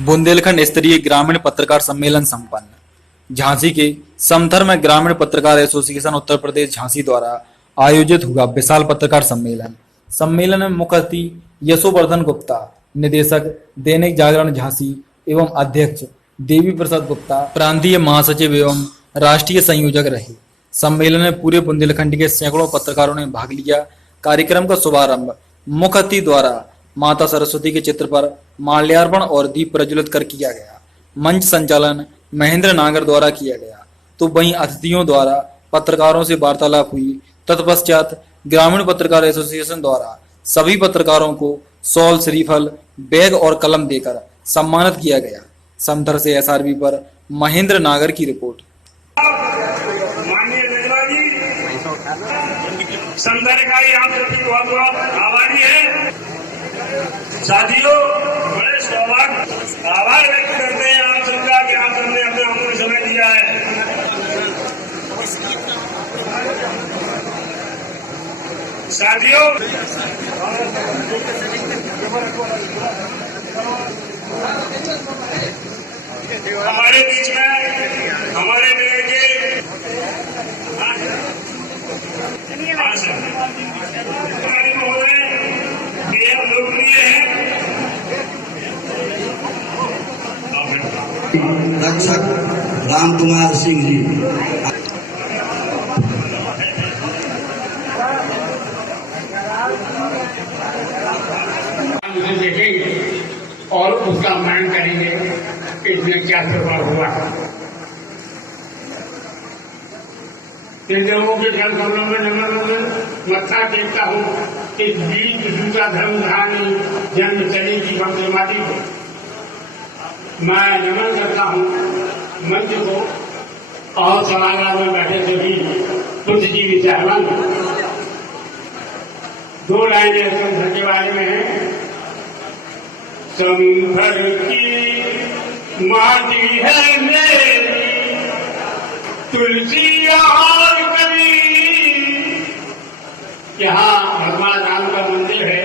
बुंदेलखंड स्तरीय ग्रामीण पत्रकार सम्मेलन संपन्न। झांसी के समथर में ग्रामीण पत्रकार एसोसिएशन उत्तर प्रदेश झांसी द्वारा आयोजित हुआ विशाल पत्रकार सम्मेलन। सम्मेलन में मुख्य अतिथि यशोवर्धन गुप्ता, निदेशक दैनिक जागरण झांसी एवं अध्यक्ष देवी प्रसाद गुप्ता प्रांतीय महासचिव एवं राष्ट्रीय संयोजक रहे। सम्मेलन में पूरे बुंदेलखंड के सैकड़ों पत्रकारों ने भाग लिया। कार्यक्रम का शुभारंभ मुख्य अतिथि द्वारा माता सरस्वती के चित्र पर माल्यार्पण और दीप प्रज्वलित कर किया गया। मंच संचालन महेंद्र नागर द्वारा किया गया, तो वहीं अतिथियों द्वारा पत्रकारों से वार्तालाप हुई। तत्पश्चात ग्रामीण पत्रकार एसोसिएशन द्वारा सभी पत्रकारों को शॉल, श्रीफल, बैग और कलम देकर सम्मानित किया गया। समथर से एसआरबी पर महेंद्र नागर की रिपोर्ट। समथर का आप सबकी बहुत बहुत आभारी है। साथियों, बड़े सौभाग्य आभार व्यक्त करते हैं आप सबका कि आप सबने अपने अमूल्य समय दिया है। साथियों, हमारे बीच में हमारे मेरे के लोकप्रिय है रक्षक राम कुमार सिंह जी। देखेंगे और उसका मान करेंगे कि इसमें क्या प्रभाव हुआ। इन लोगों के घर कमरों में नमन मत्था टेकता हूँ कि बीच दूसरा धर्म कहानी जन्म चली की बंदमाली को मैं नमन करता हूँ। मंच को और सभागार में बैठे सभी बुद्धिजीवी चाहवान। दो लाइनें समथर के बारे में है। समथर की माटी है मेरी तुलसी और कभी। यहाँ भगवान राम का मंदिर है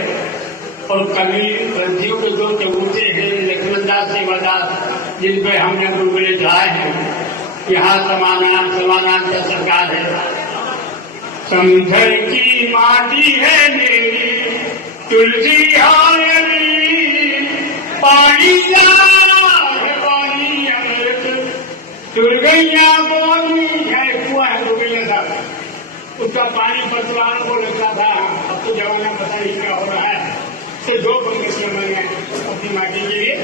और कभी ग्रंथियों के दो चबूते हैं, लक्ष्मणदास सेवादास, जिन पे हमने गुरुकुले जाए हैं। यहाँ समानांत का सरकार है। समथर की माटी है मेरी तुलसी और पानी पानी अमृत दुर्गैया बोली है। कुआ है दुर्गैया साहब, उसका पानी पतवारों को लगता था। अब तो जमाना पता नहीं क्या हो रहा है। तो दो पंकज मैंने अपनी माटी के लिए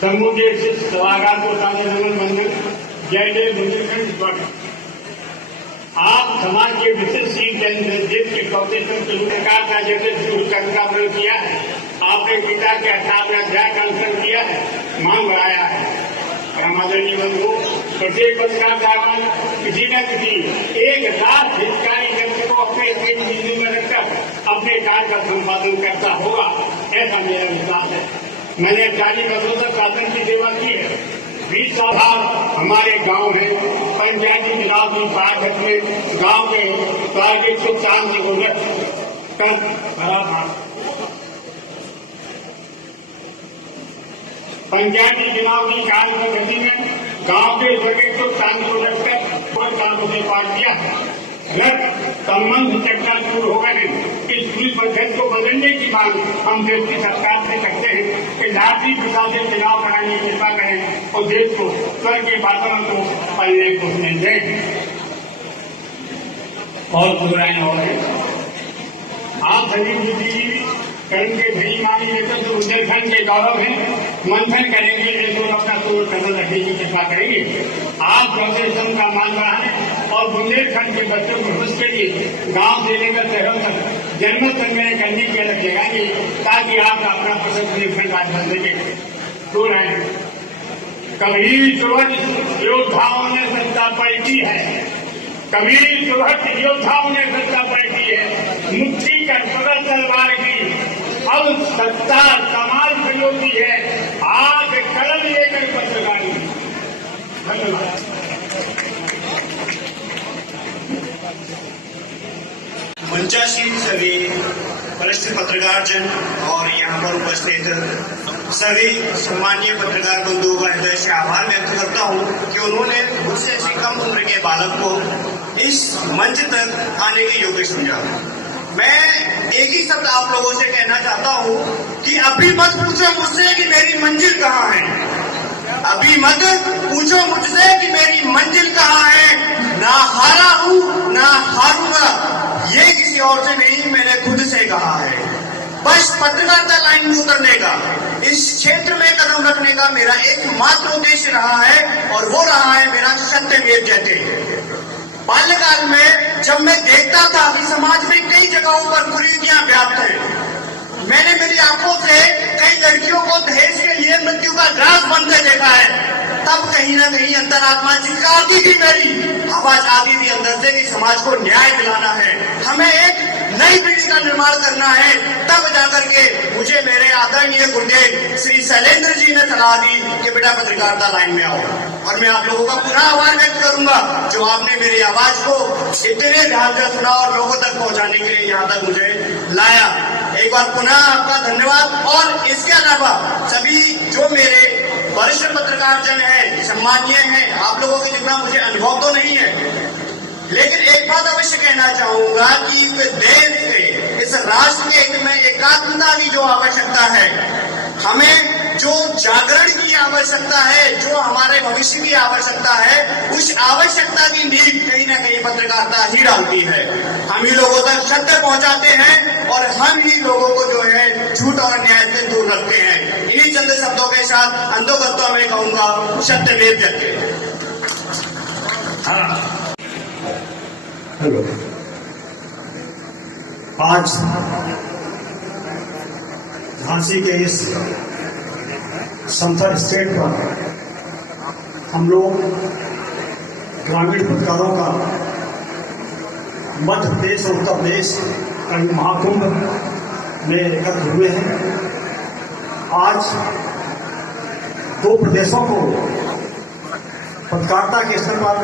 समुद्र से सभागार को ताजे नमन बंधन जय जय बुंदेलखंड। आप समाज के विशिष्ट देश के फाउंडेशन के सरकार का जैसे का प्रयोग किया है। आपने पिता के 18वें अध्याय का अनुसरण किया है, मान बढ़ाया है। आदरणीय बंधु, प्रत्येक पत्रकार साहब किसी न किसी एक रात हितकारी व्यक्ति को अपने बिजली में रखकर अपने कार्य का संपादन करता होगा, ऐसा मेरा विश्वास है। मैंने 40 वर्षों तक शासन की सेवा की है। 20 साल हमारे गांव में पंचायती चुनाव की बात में गांव के प्राइवेट सुख शांति को कर भरा था। पंचायती चुनाव की कार्य गति में गांव के सभी सुख शांति को रखकर कोई काम उसे पाठ दिया। संबंध चर्चा शुरू हो गए। इस पूरी पद्धति को बदलने की मांग हम देश की सरकार से करते हैं कि लाठी प्रसाद से चुनाव कराने की कृपा करें और देश को स्वर के वातावरण को पलने को दें। और बुराएं और हैं। आप सभी बुद्धिजीवी कर्म के भई मानी लेकर जो बुंदेलखंड के गौरव है, मंथन करेंगे, एक और अपना तोड़ कदम रखने की कृपा करेंगे। आप फाउंडेशन का मान बढ़ाने और बुंदेलखंड के बच्चों को भविष्य के लिए गांव से लेकर शहरों तक जन्म संग्रह करने की अलग जगाएंगे, ताकि आपका अपना पसंद बुंदेलखंड आज बन सके। दो लाइन। कभी सुरज योद्धाओं ने सत्ता पलटी है, कभी सुरज योद्धाओं ने सत्ता पलटी है। मुक्ति कर पकड़ तलवार की अब सत्ता कमाल प्रयोगी है। आज कलम लेकर पत्रकारी। धन्यवाद। मंचासीन सभी वरिष्ठ पत्रकार पत्रकार जन और यहाँ पर उपस्थित सभी सम्मानीय पत्रकार बंधुओं का हृदय से आभार व्यक्त करता हूँ कि उन्होंने मुझसे ऐसी कम उम्र के बालक को इस मंच तक आने के योग्य समझा। मैं एक ही शब्द आप लोगों से कहना चाहता हूँ कि अभी मत पूछो मुझसे कि मेरी मंजिल कहाँ है। अभी मत पूछो मुझसे कि मेरी मंजिल कहाँ है। ना हारा हूँ ना हारूंगा, ये किसी और से नहीं, मैंने खुद से कहा है। बस पत्रकारिता लाइन में उतरने का, इस क्षेत्र में कदम रखने का मेरा एकमात्र उद्देश्य रहा है और वो रहा है मेरा सत्यमेव जयते। बाल्यकाल में जब मैं देखता था कि समाज में कई जगहों पर कुरीतियां व्याप्त है, मैंने मेरी आंखों से कई लड़कियों को दहेज के लिए मृत्यु का ग्रास बनते देखा है, तब कहीं ना कहीं अंतरात्मा चिल्लाती थी, मेरी आवाज आती थी अंदर से कि समाज को न्याय दिलाना है, हमें एक नई पीढ़ी का निर्माण करना है। तब जाकर के मुझे मेरे आदरणीय गुरुदेव श्री शैलेंद्र जी ने सलाह दी कि बेटा पत्रकारिता लाइन में आओ। और मैं आप लोगों का पुनः आभार व्यक्त करूंगा जो आपने मेरी आवाज को इतने ध्यान से सुना और लोगों तक पहुंचाने के लिए यहाँ तक मुझे लाया। एक बार पुनः आपका धन्यवाद। और इसके अलावा सभी जो मेरे वरिष्ठ पत्रकार जन है, सम्मानीय है, आप लोगों के जितना मुझे अनुभव तो नहीं है, लेकिन एक बात अवश्य कहना चाहूंगा कि इस देश से, इस राष्ट्र के हित में एकात्मता की जो आवश्यकता है, हमें जो जागरण की आवश्यकता है, जो हमारे भविष्य की आवश्यकता है, उस आवश्यकता की नींव कहीं ना कहीं पत्रकारिता ही डालती है। हम ही लोगों तक सत्य पहुंचाते हैं और हम ही लोगों को जो है झूठ और अन्याय से दूर रखते हैं। इन्हीं चंद शब्दों के साथ अंतोगत्वा में कहूंगा सत्यमेव जयते। हेलो, आज झांसी के इस संथर स्टेट पर हम लोग ग्रामीण पत्रकारों का मध्य प्रदेश और उत्तर प्रदेश का महाकुंभ में एकत्र हुए हैं। आज दो प्रदेशों को पत्रकारिता के स्तर पर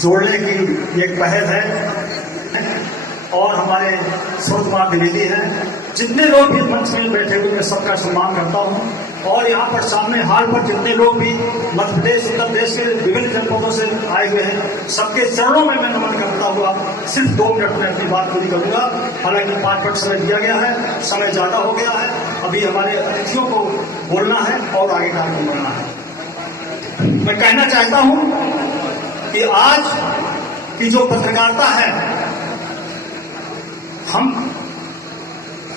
जोड़ने की एक पहल है और हमारे सुरेश कुमार द्विवेदी हैं। जितने लोग भी मंच में बैठे हुए मैं सबका सम्मान करता हूं और यहाँ पर सामने हाल पर जितने लोग भी मध्य प्रदेश उत्तर प्रदेश के विभिन्न जनपदों से आए हुए हैं, सबके चरणों में मैं नमन करता हुआ सिर्फ 2 मिनट में अपनी बात पूरी करूंगा। हालांकि 5 मिनट समय दिया गया है, समय ज्यादा हो गया है, अभी हमारे अतिथियों को बोलना है और आगे कार्यक्रम बढ़ना है। मैं कहना चाहता हूं कि आज की जो पत्रकारिता है, हम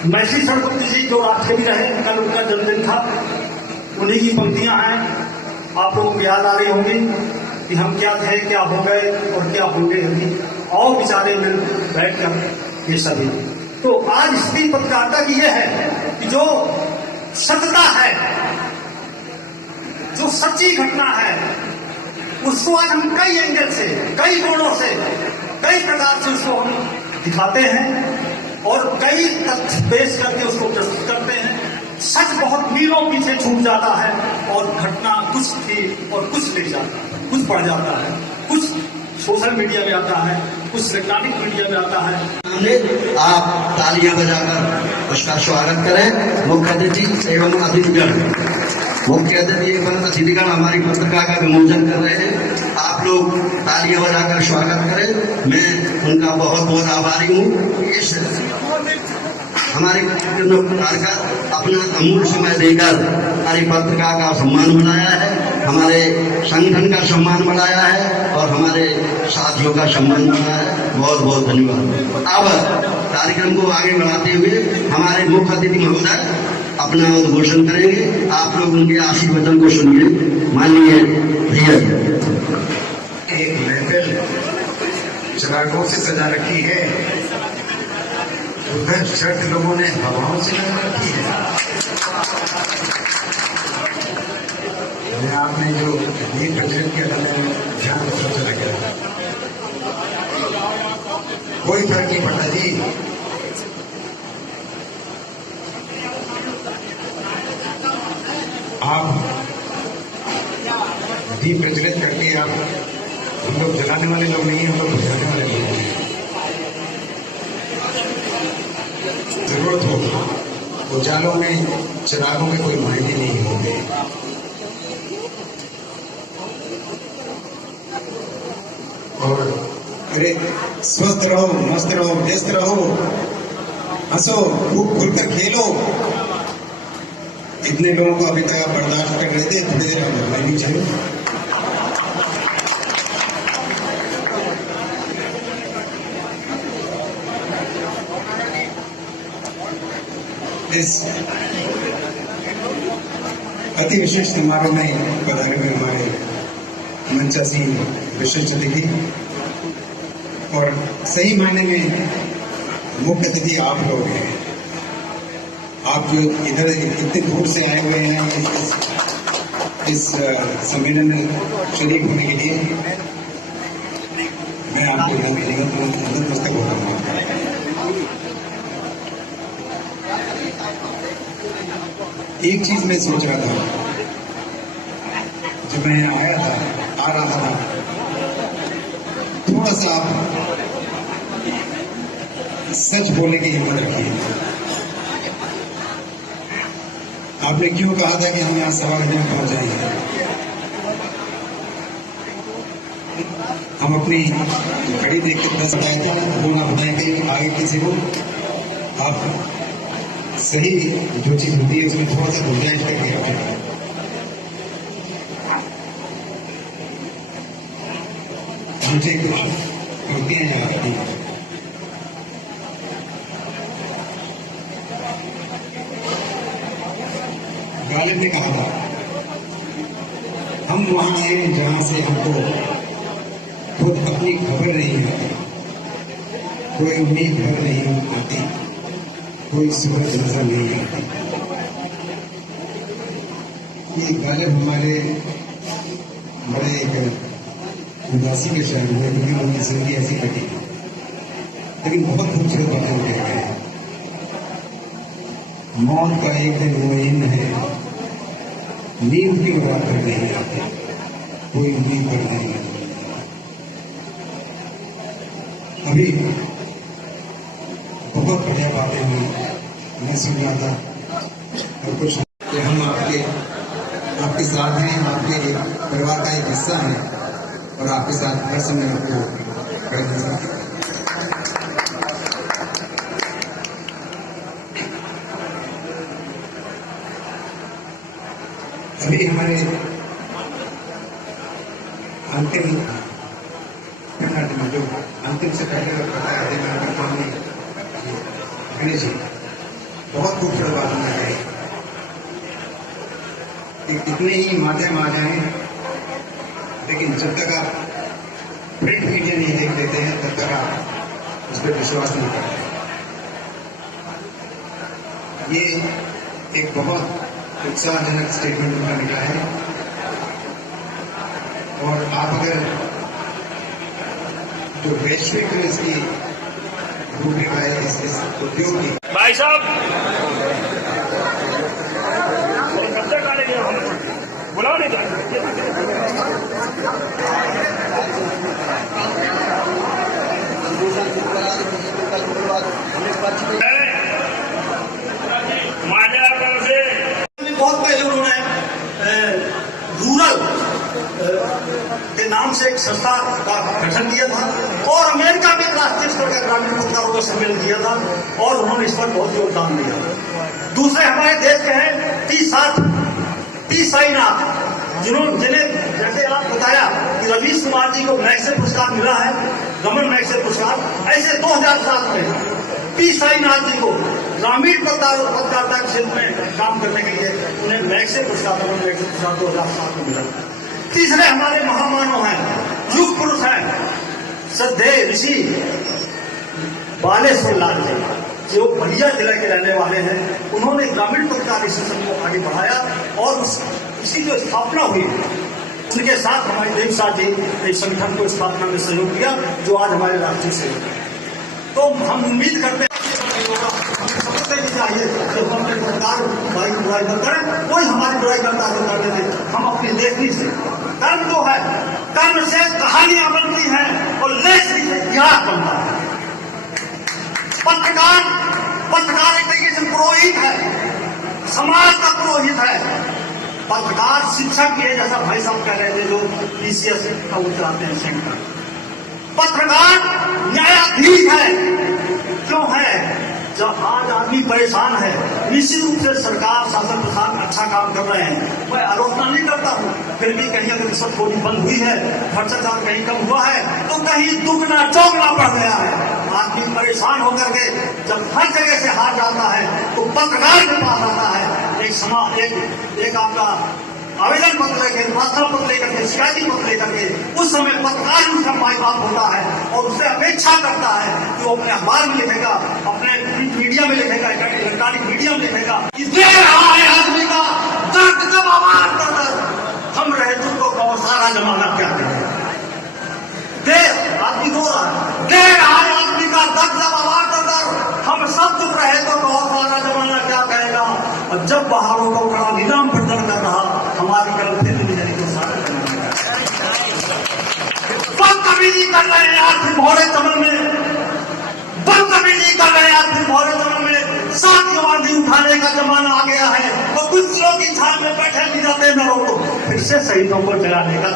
मैसी सरस्वती जी जो राष्ट्र भी रहे, कल उनका जन्मदिन था, उन्हीं की पंक्तियां हैं, आप लोगों को याद आ रही होंगी कि हम क्या थे, क्या हो गए और क्या होंगे अभी, और बेचारे मिल बैठ कर ये सभी। तो आज इसकी पत्रकारिता की यह है कि जो सत्यता है, जो सच्ची घटना है, उसको आज हम कई एंगल से, कई कोणों से, कई प्रकार से उसको हम दिखाते हैं और कई तथ्य पेश करके उसको प्रस्तुत करते हैं। सच बहुत मीलों पीछे छूट जाता है और घटना कुछ थी और कुछ नहीं जाता, कुछ बढ़ जाता है, कुछ सोशल मीडिया में आता है, कुछ इलेक्ट्रॉनिक मीडिया में आता है। आप तालियां बजाकर उसका स्वागत करें। मुख्य अतिथि एवं अतिथिगण, मुख्य अतिथि एवं अतिथिगण हमारी पत्रिका का विमोचन कर रहे हैं। आप लोग तालियां बजाकर स्वागत करें। मैं उनका बहुत बहुत आभारी हूँ। इस हमारे कार्यक्रम अपना अमूल्य समय देकर हमारी पत्रिका का सम्मान बढ़ाया है, हमारे संगठन का सम्मान बढ़ाया है और हमारे साथियों का सम्मान बढ़ाया है। बहुत बहुत धन्यवाद। अब कार्यक्रम को आगे बढ़ाते हुए हमारे मुख्य अतिथि महोदय अपना उद्घोषण करेंगे। आप लोग उनके आशीर्वचन को सुनिए। माननीय भैया, एक महफिल चरागों से सजा रखी है, उधर शर्त लोगों ने हवाओं से लगा रखी है। आपने जो ये प्रचलित किया था, ध्यान सबसे लग रहा है, कोई फर्क नहीं पड़ता जी। आप दीप प्रज्वलित करके आप, हम लोग जलाने वाले लोग नहीं हैं, हम लोग बुझाने वाले लोग हैं। जरूरत हो उजालों में चिरागों में कोई मायने नहीं होते। और अरे स्वस्थ रहो, मस्त रहो, व्यस्त रहो, हंसो, खूब खुलकर खेलो। इतने लोगों को अभी तक आप बर्दाश्त कर रहे थे, थोड़ी देर हम नहीं चाहिए। इस अति विशेष समारोह में पधारे हुए हमारे मंचासीन विशिष्ट अतिथि और सही मायने में मुख्य अतिथि आप लोग हैं। आप जो इधर इतने दूर से आए हुए हैं इस सम्मेलन में शरीक होने के लिए, मैं आपके नतमस्तक होता हूँ। एक चीज मैं सोच रहा था जब मैं आया था, आ रहा था, थोड़ा सा आप सच बोलने की हिम्मत रखिए। आपने क्यों कहा था कि हम यहाँ 1.25 घंटे में पहुंच जाएंगे? हम अपनी घड़ी देख के 10 बताए थे, वो ना बताए कहीं आगे किसी को। आप सही जो चीज होती है उसमें थोड़ा सा गुंजाइश करके रखें। मुझे कुछ पंक्तियां याद आती हैं। गालिब ने कहा था, हम वहां आए जहां से हमको खुद अपनी खबर नहीं आती, कोई उम्मीद घर नहीं आती, कोई सूरज नजर नहीं आती। ये गालिब हमारे बड़े एक उदासी के शहर हुए क्योंकि उनकी जिंदगी ऐसी कटी, लेकिन बहुत खूबसूरत बातें कह गए। मौत का एक दिन मुइन है, नींद की बात कर नहीं आती, कोई उम्मीद कर नहीं आती। अभी बहुत बढ़िया बातें हुई, मैं सुन रहा था और कुछ कि हम आपके साथ हैं, आपके परिवार का एक हिस्सा है और आपके साथ हर समय आपको खड़े रह सकते हैं। अभी हमारे अंतिम जो अंतिम से पहले गणेश जी बहुत खूबसूरत बात होना चाहिए कि कितने ही माध्यम आ जाए, लेकिन जब तक आप प्रिंट मीडिया नहीं देख लेते हैं तब तक आप उस पर विश्वास नहीं करते। ये एक बहुत उत्साहजनक स्टेटमेंट उनका निकला है और आप अगर जो वैश्विक इसकी रूपरेखा है इस उद्योग की। भाई साहब कब तक आने बुलाओ नहीं बहुत पहले उन्होंने रूरल के नाम से एक संस्था का गठन किया था और अमेरिका में राष्ट्रीय स्तर का ग्रामीण पत्रकारों का सम्मेलन किया था और उन्होंने इस पर बहुत योगदान दिया। दूसरे हमारे देश के हैं टी साईनाथ, जिन्हें जैसे आप बताया कि रवीश कुमार जी को मैग्सेसे पुरस्कार मिला है, रमन मैग्सेसे पुरस्कार, ऐसे 2007 में टी साईनाथ जी को ग्रामीण पत्रकारिता के क्षेत्र में काम करने के लिए उन्हें मैग्सेसे पुरस्कार 2007 में मिला। तीसरे हमारे महामानव हैं, युग पुरुष हैं, श्रद्धेय ऋषि बालेश्वर लाल जी, जो बलिया जिला के रहने वाले हैं। उन्होंने ग्रामीण पत्रकारिता सिस्टम को आगे बढ़ाया और इसकी जो स्थापना हुई उनके साथ हमारे देव साथ जी इस संगठन को स्थापना में सहयोग किया, जो आज हमारे राष्ट्रीय सहयोग है। तो हम उम्मीद करते हैं चाहिए तो हम अपने सरकार भाई बुराई न करें, कोई हमारी बुराई करता है करने दे। हम अपनी देखनी से कर्म जो है, कर्म से कहानियां बनती हैं और लेख से इतिहास बनता है। पत्रकार है। पत्रकार शिक्षक ये, जैसा भाई साहब कह रहे थे, जो पीसीएस का वो चलाते हैं सेंटर, पत्रकार न्यायाधीश है। क्यों है? जब आज आदमी परेशान है, निश्चित रूप से सरकार, शासन प्रशासन अच्छा काम कर रहे हैं, मैं आलोचना नहीं करता हूँ, फिर भी कहीं अगर रिश्वत थोड़ी बंद हुई है, भ्रष्टाचार कहीं कम हुआ है, तो कहीं दुगना चौगना बढ़ गया है। आदमी परेशान होकर के जब हर जगह से हार जाता है तो पत्रकार के पास आता है, एक आपका आवेदन पत्र लेकर, प्रार्थना पत्र लेकर के, शिकायती पत्र लेकर के, उस समय पत्रकार उसका माई बाप होता है और उससे अपेक्षा करता है कि वो अपने अखबार में लिखेगा, अपने मीडिया में लिखेगा, इलेक्ट्रॉनिक मीडिया में लिखेगा कि दे रहा है आदमी का दर्द जब आवाज कर हम रहे तो सारा जमाना क्या करेगा। दे आदमी रो रहा है, दे रहा है आदमी का दर्द जब आवाज कर हम सब चुप रहे तो बहुत सारा जमाना क्या कहेगा। और जब बाहरों को खड़ा निजाम प्रदर्शन कर रहा, हमारी गलत फिर तो सारा बदतमीजी कर रहे हैं आज फिर भोरे चमन में, बदतमीजी कर रहे हैं आज फिर भोरे चमन में। साथियों आंधी उठाने का जमाना आ गया है और कुर्सियों की छाल में बैठे भी जाते न हो, फिर से शहीदों को जलाने का।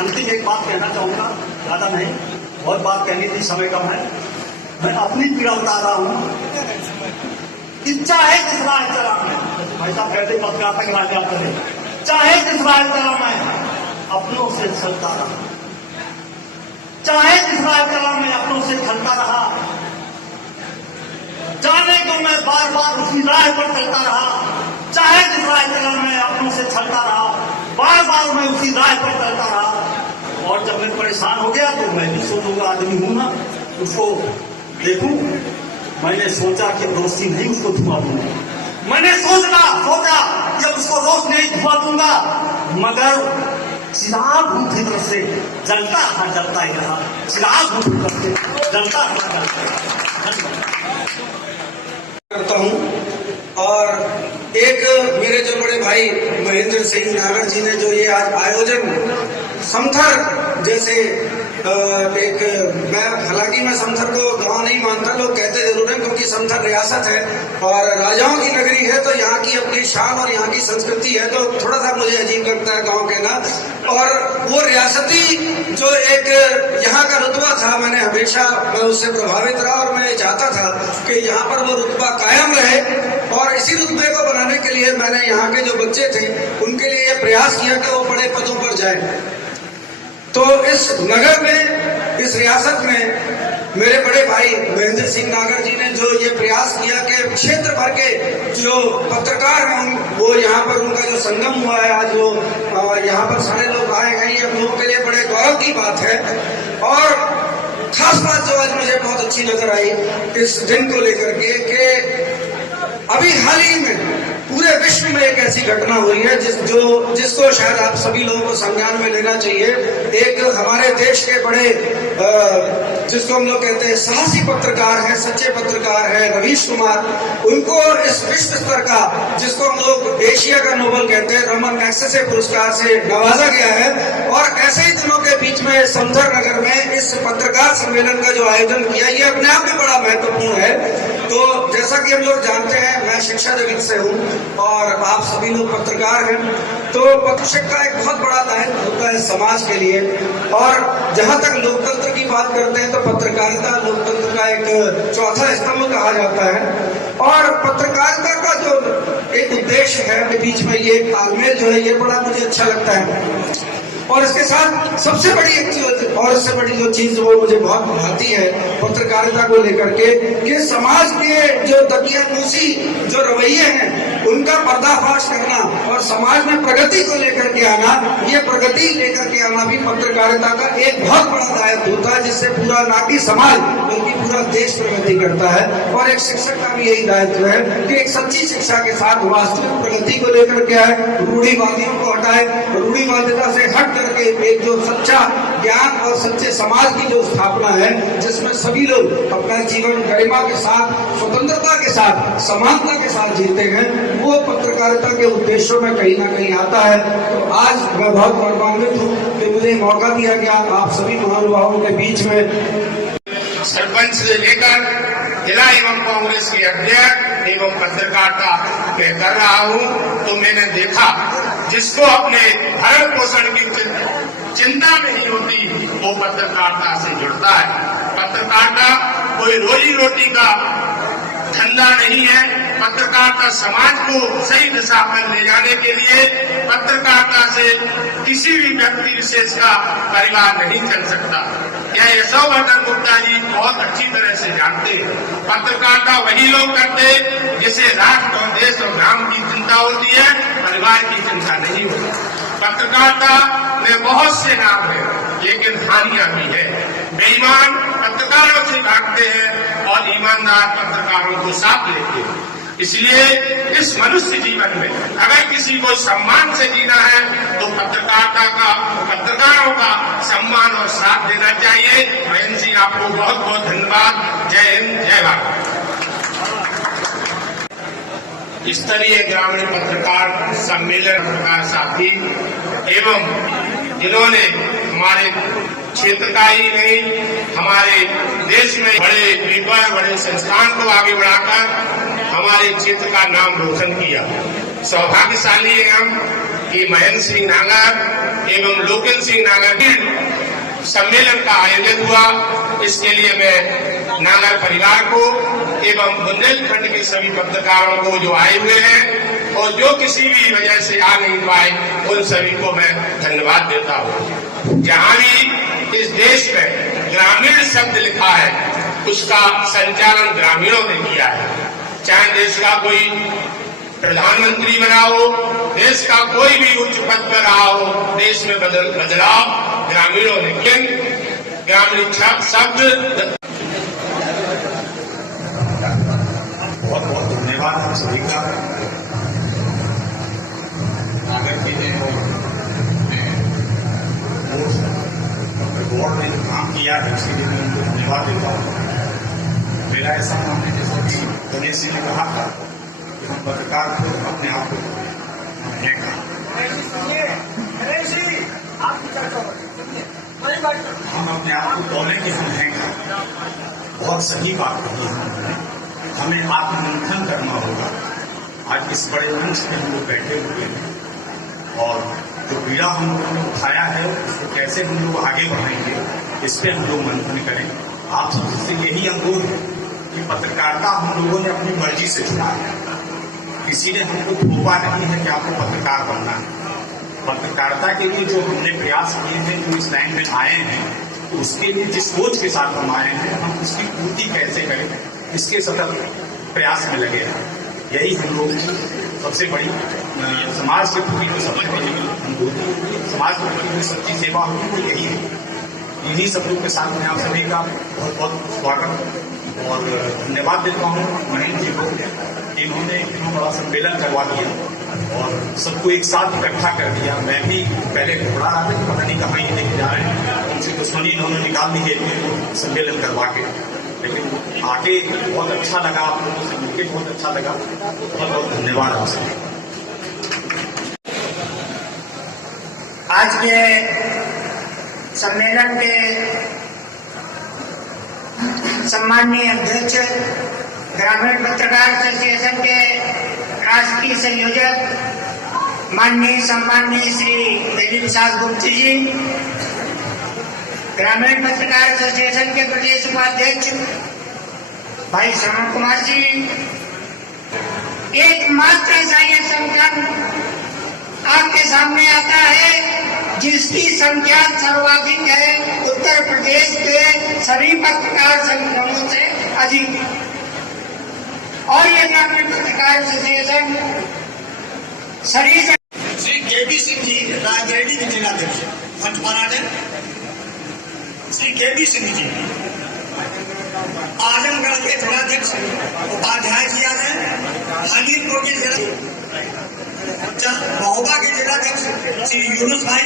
अंतिम एक बात कहना चाहूंगा, ज्यादा नहीं, बहुत बात कहनी थी, समय कम है। मैं अपनी पीड़ा बता रहा हूं कि चाहे जिस राजतला में, भाई साहब कहते पत्रकार तक राजा करे, चाहे जिस राजतला में अपनों से चलता रहा, चाहे जिस राजतला में अपनों से चलता रहा, जाने को मैं बार बार उसी राह पर चलता रहा, चाहे जिस राजतला में अपनों से चलता रहा, बार बार मैं उसी राह पर चलता रहा। और जब मैं परेशान हो गया तो मैं भी सोचूंगा, आदमी हूं ना, उसको देखूं। मैंने सोचा कि रोशनी नहीं उसको धुआं दूंगा, मैंने सोचा कि उसको रोज नहीं धुआं दूंगा, मगर चिराग उनकी तरफ से जलता ही रहा, चिराग उनकी तरफ से जलता करता हूं। और एक मेरे जो बड़े भाई महेंद्र सिंह नागर जी ने जो ये आज आयोजन समथर जैसे एक, मैं हालांकि मैं समथर को गांव नहीं मानता, लोग कहते जरूर हैं क्योंकि समथर रियासत है और राजाओं की नगरी है, तो यहाँ की अपनी शान और यहाँ की संस्कृति है, तो थोड़ा सा मुझे अजीब लगता है गांव कहना। और वो रियासती जो एक यहाँ का रुतबा था, मैं उससे प्रभावित रहा और मैं चाहता था कि यहाँ पर वो रुतबा कायम रहे। और इसी रुतबे को बनाने के लिए मैंने यहाँ के जो बच्चे थे उनके लिए ये प्रयास किया कि वो बड़े पदों पर जाए। तो इस नगर में, इस रियासत में मेरे बड़े भाई महेंद्र सिंह नागर जी ने जो ये प्रयास किया कि क्षेत्र भर के जो पत्रकार हैं वो यहाँ पर उनका जो संगम हुआ है, आज वो यहाँ पर सारे लोग आए हैं, ये हम लोगों के लिए बड़े गौरव की बात है। और खास बात जो आज मुझे बहुत अच्छी नजर आई इस दिन को लेकर के कि अभी हाल ही में पूरे विश्व में एक ऐसी घटना हुई है जिसको शायद आप सभी लोगों को संज्ञान में लेना चाहिए। एक हमारे देश के बड़े जिसको हम लोग कहते हैं साहसी पत्रकार है, सच्चे पत्रकार है, रवीश कुमार, उनको इस विश्व स्तर का, जिसको हम लोग एशिया का नोबेल कहते हैं, रमन मैग्सेसे पुरस्कार से नवाजा गया है। और ऐसे ही दिनों के बीच में समथर नगर में इस पत्रकार सम्मेलन का जो आयोजन किया, ये अपने आप में बड़ा महत्वपूर्ण है। तो जैसा कि हम लोग जानते हैं, मैं शिक्षा जगत से हूँ और आप सभी लोग पत्रकार हैं, तो पत्रकार का एक बहुत बड़ा दायित्व होता है समाज के लिए। और जहां तक लोकतंत्र की बात करते हैं तो पत्रकारिता लोकतंत्र का एक चौथा स्तंभ कहा जाता है। और पत्रकारिता का जो एक उद्देश्य है के बीच में ये तालमेल जो है, ये बड़ा मुझे अच्छा लगता है। और इसके साथ सबसे बड़ी एक चीज और इससे बड़ी जो चीज वो मुझे बहुत भाती है पत्रकारिता को लेकर के, कि समाज के जो दकियानूसी जो रवैये हैं उनका पर्दाफाश करना और समाज में प्रगति को लेकर के आना, ये प्रगति लेकर के आना भी पत्रकारिता का एक बहुत बड़ा दायित्व होता है, जिससे पूरा ना कि समाज बल्कि पूरा देश प्रगति करता है। और एक शिक्षक का भी यही दायित्व है कि एक सच्ची शिक्षा के साथ वास्तविक प्रगति को लेकर के आए, रूढ़िवादियों को हटाए, रूढ़िवादिता से हट करके एक जो सच्चा ज्ञान और सच्चे समाज की जो स्थापना है, जिसमें सभी लोग अपना जीवन गरिमा के साथ, स्वतंत्रता के साथ, समानता के साथ जीते हैं, वो पत्रकारिता के उद्देश्यों में कहीं ना कहीं आता है। तो आज मैं बहुत गौरवान्वित हूँ कि मुझे मौका दिया गया आप सभी महानुभावों के बीच में सरपंच से लेकर जिला एवं कांग्रेस के अध्यक्ष एवं पत्रकारिता मैं कर रहा हूं, तो मैंने देखा जिसको अपने भरण पोषण की चिंता नहीं होती वो पत्रकारिता से जुड़ता है। पत्रकारिता कोई रोजी रोटी का धंधा नहीं है। पत्रकारिता समाज को सही दिशा पर ले जाने के लिए पत्रकारिता से किसी भी व्यक्ति विशेष का परिवार नहीं चल सकता। यह यशोवर्धन गुप्ता जी बहुत अच्छी तरह से जानते हैं। पत्रकारिता वही लोग करते जिसे राष्ट्र और देश और ग्राम की चिंता होती है, परिवार की चिंता नहीं होती। पत्रकारिता में बहुत से लाभ है लेकिन हानियां भी है। बेईमान पत्रकारों से भागते हैं और ईमानदार पत्रकारों को साथ लेते हैं। इसलिए इस मनुष्य जीवन में अगर किसी को सम्मान से जीना है तो पत्रकारों का सम्मान और साथ देना चाहिए। महेंद्र सिंह, आपको बहुत बहुत धन्यवाद। जय हिंद, जय भारत। स्तरीय ग्रामीण पत्रकार सम्मेलन पत्रकार साथी एवं जिन्होंने हमारे क्षेत्र का ही नहीं हमारे देश में बड़े पेपर बड़े संस्थान को आगे बढ़ाकर हमारे क्षेत्र का नाम रोशन किया। सौभाग्यशाली है हम कि महेंद्र सिंह नागर एवं लोकेल सिंह नागर सम्मेलन का आयोजन हुआ। इसके लिए मैं नागर परिवार को एवं बुंदेलखंड के सभी पत्रकारों को जो आए हुए हैं और जो किसी भी वजह से आ नहीं पाए उन सभी को मैं धन्यवाद देता हूँ। जहाँ भी इस देश में ग्रामीण शब्द लिखा है उसका संचालन ग्रामीणों ने किया है। चाहे देश का कोई प्रधानमंत्री बना हो, देश का कोई भी उच्च पद पर रहा हो, देश में बदलाव ग्रामीणों ने किया। ग्रामीण शब्द बहुत बहुत धन्यवाद हम सभी का। नागर जी ने बोर्ड ने जो काम किया है इसलिए मैं उनको धन्यवाद देता हूँ। मेरा ऐसा मानना है जैसा कि गणेश जी ने कहा था कि हम पत्रकार को अपने आप को हम अपने आप को बोले कि हम हैं। बहुत सही बात कही है। हमें आत्ममंथन करना होगा। आज इस बड़े मंच पे हम लोग बैठे हुए हैं और जो पीड़ा हम लोगों ने उठाया है उसको कैसे हम लोग आगे बढ़ाएंगे इस पे हम लोग मंथन करें। आप सबसे यही अनुरोध है कि पत्रकारिता हम लोगों ने अपनी मर्जी से चुना है। किसी ने हमको थोपा नहीं है कि आपको पत्रकार बनना है। पत्रकारिता के लिए जो हमने प्रयास किए हैं, जो इस लाइन में आए हैं, तो उसके लिए जिस सोच के साथ हम आए हैं हम उसकी पूर्ति कैसे करें इसके सतत प्रयास में लगे हैं। यही हम लोग सबसे बड़ी समाज के प्रति जो सबसे बड़ी समाज के प्रति जो सच्ची सेवा होगी वो यही है। इन्हीं शब्दों के साथ मैं आप सभी का बहुत बहुत स्वागत और धन्यवाद देता हूँ महेंद्र जी को। इन्होंने इतना बड़ा सम्मेलन करवा दिया और सबको एक साथ इकट्ठा कर दिया। मैं भी पहले घबरा रहा था कि पता नहीं कहाँ ये लेके जा रहे हैं, उनसे दुश्मनी इन्होंने निकाल दी है सम्मेलन करवा के। लेकिन आके बहुत अच्छा लगा, आप लोगों से मिलकर बहुत अच्छा लगा। बहुत बहुत धन्यवाद आप सभी। आज के सम्मेलन के सम्माननीय अध्यक्ष ग्रामीण पत्रकार एसोसिएशन के राष्ट्रीय संयोजक माननीय सम्माननीय श्री दिलीप साहब गुप्ता जी, ग्रामीण पत्रकार एसोसिएशन के प्रदेश उपाध्यक्ष भाई श्रवण कुमार जी, एकमात्र ऐसा यह संगठन आपके सामने आता है जिसकी संख्या सर्वाधिक है उत्तर प्रदेश के सभी पत्रकार संगठनों से अधिक। और ये ग्रामीण पत्रकार एसोसिएशन श्री केपी सिंह जी राजगिरी के जिलाध्यक्ष मंच श्री केपी सिंह जी आजमगढ़ के जिलाध्यक्ष उपाध्याय जी आ रहे हैं। हमीरपुर के जिला महोबा के जिलाध्यक्ष श्री यूनुस भाई,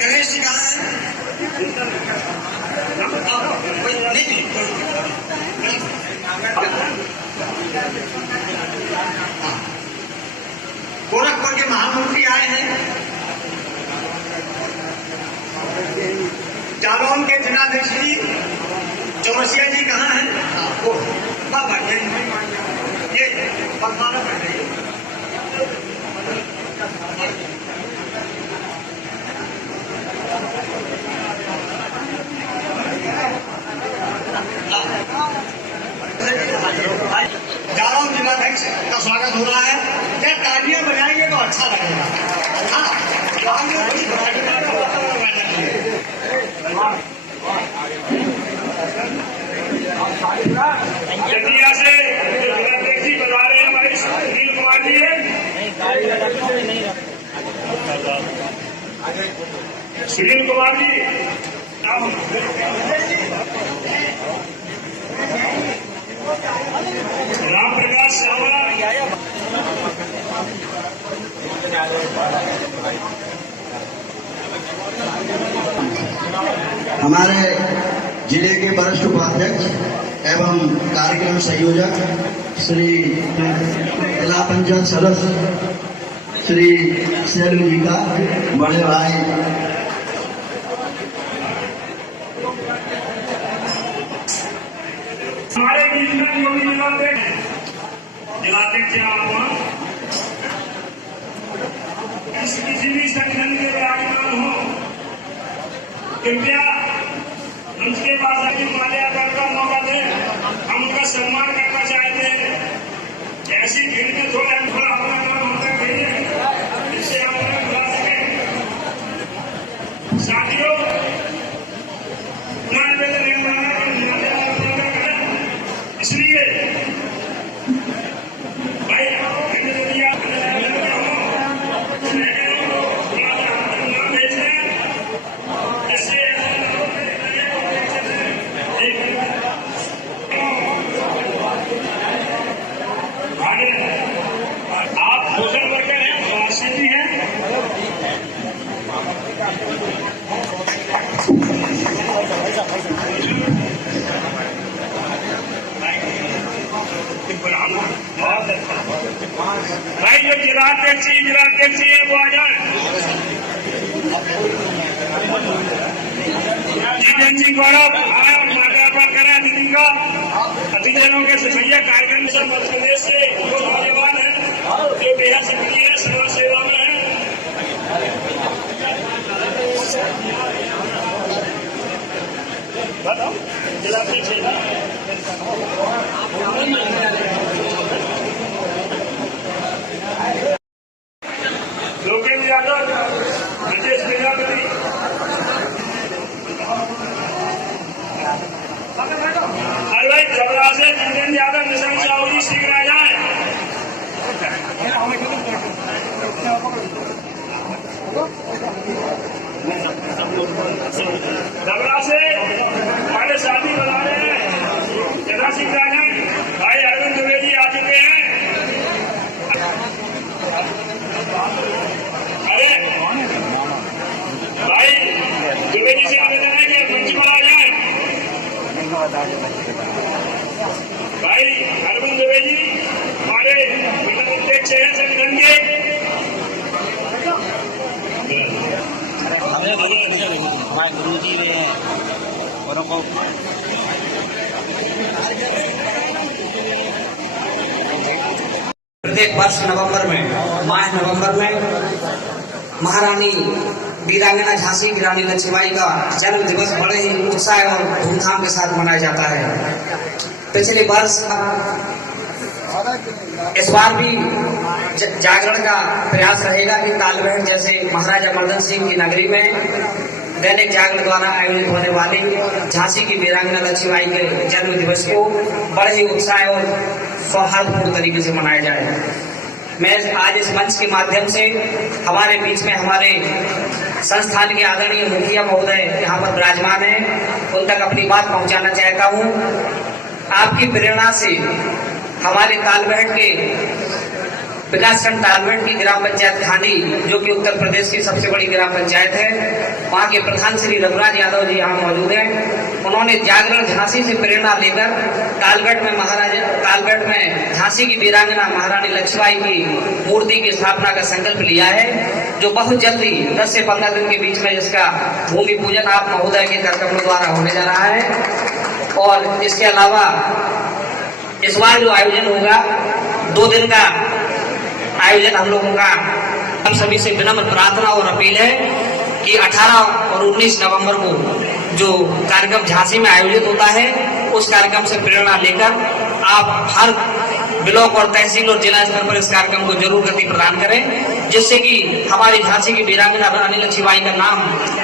गणेश जी कहाँ गोरखपुर के महामंत्री आए हैं। जालौन के जिलाध्यक्ष जी समस्या जी कहाँ है? आपको बात बैठे ये पदमाना बैठ रही जालौन जिलाध्यक्ष का स्वागत हो रहा है। क्या तालियां बजाएंगे तो अच्छा लगेगा। हाँ, गाँव में बड़ी भागीदारी का वातावरण रहना चाहिए। चंदिया से जिलाध्यक्ष जी बता रहे हैं हमारे सुनील कुमार जी है। सुनील कुमार जी राम प्रकाश सावला हमारे जिले के वरिष्ठ उपाध्यक्ष एवं कार्यक्रम संयोजक श्री जिला पंचायत सदस्य श्री शैलू जी का बड़े भाई हमारे बीच में जो भी जिलाध्यक्ष किसी भी संगठन के विराजमान हो कृपया मंच के पास आके माल्यार्पण का मौका दें। हम उनका सम्मान करना चाहते हैं। ऐसी भीड़ में थोड़ा अपना काम होता है जिससे हम उन्हें बुला सकें। साथियों इसलिए भाई आप सोशल वर्कर हैं, समाजसेवी हैं। भाई जो जिलाध्यक्ष है वो आ जाए। जीवन जी गौरव माल्यार्पण करें अतिथि का। अतिथियों के भैया कार्यक्रम से मध्य प्रदेश से जो नौजवान है जो बेहद सक्रिय है, समाज सेवा में है। बताओ जिलाध्यक्ष लोकेश यादव, राजेश प्रजापति, अरविंद जबरा से जितेंद्र यादव, निशान साहू जी शीघ्र आ जाए। जबरा से हमारे साथी बता रहे हैं जरा शीघ्र आ जाए। भाई अरविंद द्विवेदी आ चुके हैं। अरे भाई द्विवेदी से आवेदन है कि मंच पर आ जाए। भाई अरविंद द्विवेदी हमारे मंडल अध्यक्ष हैं संगठन के। हमारे गुरु जी ने औरों को प्रत्येक वर्ष नवंबर में माह नवंबर में महारानी वीरांगना झांसी की रानी लक्ष्मीबाई का जन्म दिवस बड़े ही उत्साह और धूमधाम के साथ मनाया जाता है। पिछले वर्ष इस बार भी जागरण का प्रयास रहेगा कि तालबेहट जैसे महाराजा मर्दन सिंह की नगरी में दैनिक जागरण द्वारा आयोजित होने वाली झांसी की वीरांगना लक्ष्मीबाई के जन्म दिवस को बड़े ही उत्साह और सौहार्दपूर्ण तरीके से मनाया जाए। मैं आज इस मंच के माध्यम से हमारे बीच में हमारे संस्थान के आदरणीय मुखिया महोदय यहाँ पर विराजमान है, उन तक अपनी बात पहुँचाना चाहता हूँ। आपकी प्रेरणा से हमारे तालबेहट के विकासखंड तालबेहट की ग्राम पंचायत खानी, जो कि उत्तर प्रदेश की सबसे बड़ी ग्राम पंचायत है, वहाँ के प्रधान श्री रघुराज यादव जी यहाँ मौजूद हैं। उन्होंने जागरण झांसी से प्रेरणा लेकर तालबेहट में झांसी की वीरांगना महारानी लक्ष्मीबाई की मूर्ति की स्थापना का संकल्प लिया है, जो बहुत जल्दी 10 से 15 दिन के बीच में जिसका भूमि पूजन आप महोदय के कार्यक्रमों द्वारा होने जा रहा है। और इसके अलावा इस बार जो आयोजन होगा 2 दिन का आयोजन हम लोगों का, हम सभी से विनम्र प्रार्थना और अपील है कि 18 और 19 नवंबर को जो कार्यक्रम झांसी में आयोजित होता है उस कार्यक्रम से प्रेरणा लेकर आप हर ब्लॉक और तहसील और जिला स्तर पर इस कार्यक्रम को जरूर गति प्रदान करें, जिससे कि हमारी झांसी की वीरांगना रानी लक्ष्मीबाई का नाम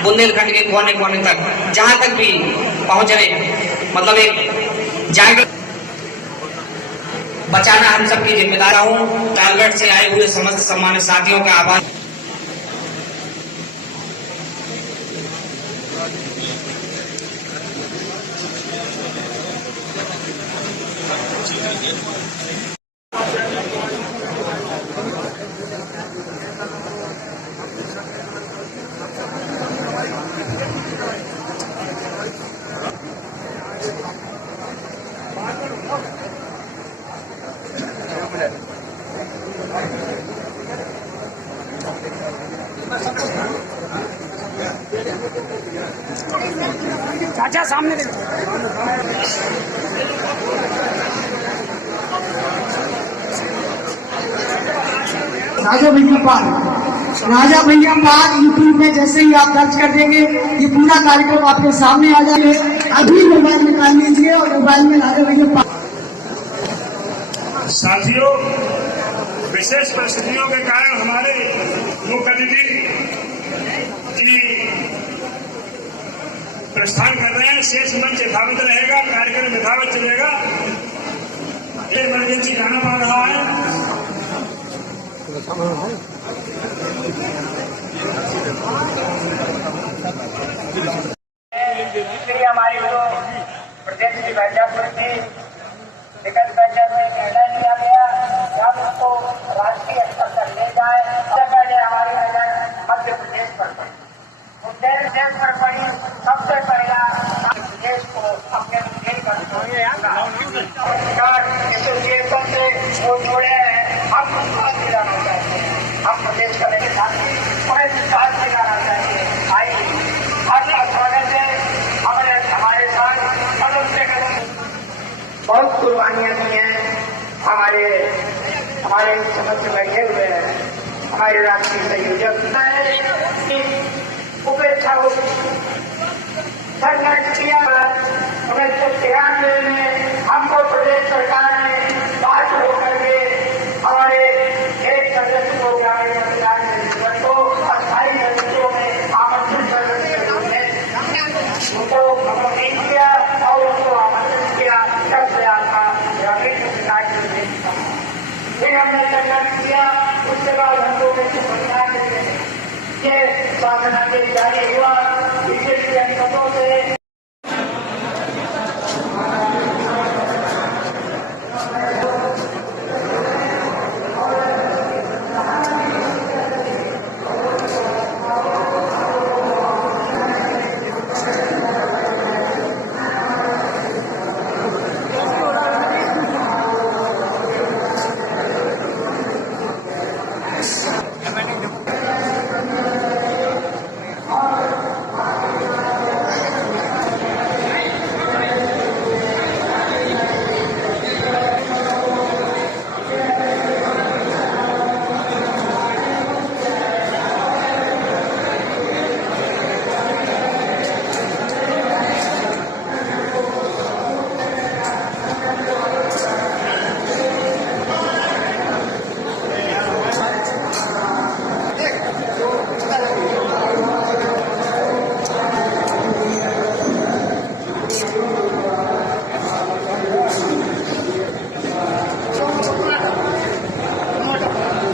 बुंदेलखंड के कोने कोने तक जहां तक भी पहुंच रहे, मतलब एक जागृत बचाना हम सबकी जिम्मेदारी हूँ। टारगेट से आए हुए समस्त सम्मानित साथियों का आभार। चाचा सामने राजा भैया पाल यूट्यूब में जैसे ही आप दर्ज कर देंगे ये पूरा कार्यक्रम आपके सामने आ जाएगा। अभी मोबाइल निकाल लीजिए और मोबाइल में राजा भैया पाल। साथियों, विशेष परिस्थितियों के कारण हमारे मुख्य अतिथि जी प्रस्थान कर रहे हैं। शेष मंच यथावत रहेगा, कार्यक्रम यथावत चलेगा। इमरजेंसी जाना पड़ रहा है। इसलिए हमारी जो प्रदेश की बैठक हुई थी, निकट बैठक में निर्णय लिया गया कि हम उसको राष्ट्रीय स्तर तक ले जाए। सबसे पहले हमारी नजर मध्य प्रदेश पर पड़ी, उत्तर प्रदेश पर पड़ी। सबसे पहला प्रदेश को अपने एसोसिएशन से वो जोड़े हैं। हम विश्वास दिलाना चाहते हैं, हम प्रदेश का लेकर उन्हें विश्वास दिलाना चाहते हैं। आइए आपका स्वागत है। हमारे साथ कदम से कदम बहुत कुर्बानियां दी हैं। हमारे समक्ष बैठे हुए हैं हमारे राष्ट्रीय संयोजक उपेक्षा को संघर्ष किया। 1993 में हमको प्रदेश सरकार ने बात होकर के हमारे एक सदस्य को जीवन को अस्थायी सदस्यों में आमंत्रित करने के लिए उनको नहीं किया और उनको आमंत्रित किया। जब से आपका ग्रामीण विकास फिर हमने संघर्ष किया। उसके बाद हम लोग ये शासन आदेश जारी हुआ।